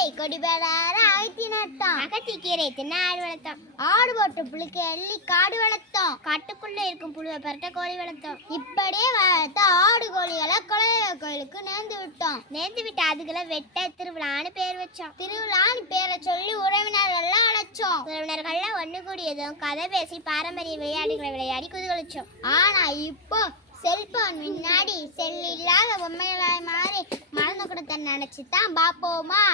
ஆட்டை கொடிபெறார ஆய்த்தி நட்டோம். அகத்திக்கீரை தின்ன ஆடு வளர்த்தோம். ஆடு போட்டு புழுக்க எள்ளி காடு வளர்த்தோம். காட்டுக்குள்ள இருக்கும் புழுவை பரட்ட கோழி வளர்த்தோம். இப்படியே வளர்த்த ஆடு கோழிகளை குலதெய்வ கோயிலுக்கு நேர்ந்து விட்டோம். நேர்ந்து விட்டு அதுகளை வெட்ட திருவிழான்னு பேர் வச்சோம். திருவிழான்னு பேரை சொல்லி உறவினர்கள்லாம் அழைச்சோம். உறவினர்கள்லாம் ஒண்ணு கூடியதும் கதை பேசி பாரம்பரிய விளையாட்டுகளை விளையாடி குதூகலிச்சோம். ஆனா இப்போ செல்போன் முன்னாடி செல் இல்லாத பொம்மைகளாய் மாறி மறந்து கொடுத்த நினைச்சுதான் பாப்போமா.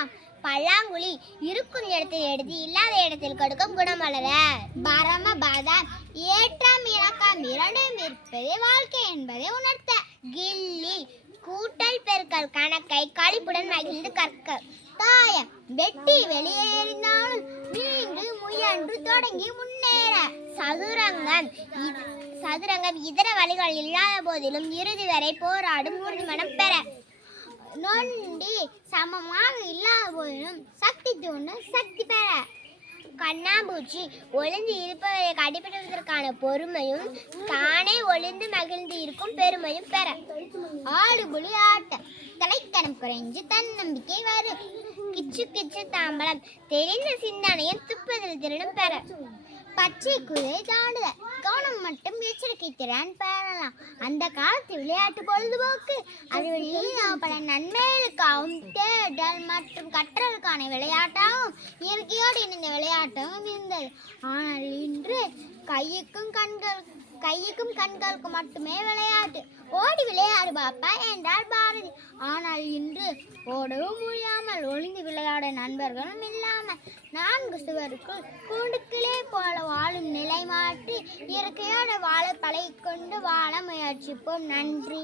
பல்லாங்குழி இருக்கும் இடத்தில் எடுத்து இல்லாத இடத்தில் கொடுக்கும் குணம் வளர. பரமபதம் ஏற்றம் இறக்கம் இரண்டும் இருப்பதே வாழ்க்கை என்பதை உணர்த்த. கில்லி கூட்டல் பெருக்கல் கணக்கை களிப்புடன் மகிழ்ந்து கற்க. தாயம் வெட்டி வெளியேறினாலும் மீண்டும் முயன்று தொடங்கி முன்னேற. சதுரங்கம் இதர வழிகள் இல்லாத போதிலும் இறுதி வரை போராடும் உறுதிமனம் பெற. நொண்டி சமமாக இல்லாத போதிலும் சக்தி தூண்டும் சக்தி பெற. கண்ணாம்பூச்சி ஒளிந்து இருப்பவரை கடைபிடிப்பதற்கான பொறுமையும் தானே ஒளிந்து மகிழ்ந்து இருக்கும் பெருமையும் பெற. ஆடுபுலி ஆட்ட தலைக்கணம் குறைஞ்சு தன்னம்பிக்கை வரும். கிச்சு கிச்சு தாம்பலம் தெரிந்த சிந்தனையும் துப்பதில் திறனும் பெற. பச்சை குதிரை தாண்டுதல் கவனம் மட்டும் எச்சரிக்கை திறன் பெறலாம். அந்த காலத்து விளையாட்டு பொழுதுபோக்கு அறிவியல் பல நன்மைகளுக்காகவும் தேடல் மற்றும் கற்றலுக்கான விளையாட்டாகவும் இயற்கையோடு இணைந்த விளையாட்டாகவும் இருந்தது. ஆனால் இன்று கையுக்கும் கண்களுக்கும் மட்டுமே விளையாட்டு. ஓடி விளையாடு பாப்பா என்றார் பாரதி. ஆனால் இன்று ஓடவும் முடியாமல் ஒளிந்து விளையாட நண்பர்களும் இல்லாமல் 4 சுவருக்குள் கூண்டுக்கிளே போல வாழும் நிலை மாற்றி இயற்கையோடு வாழ பழகிக்கொண்டு வாழ முயற்சிப்போம். நன்றி.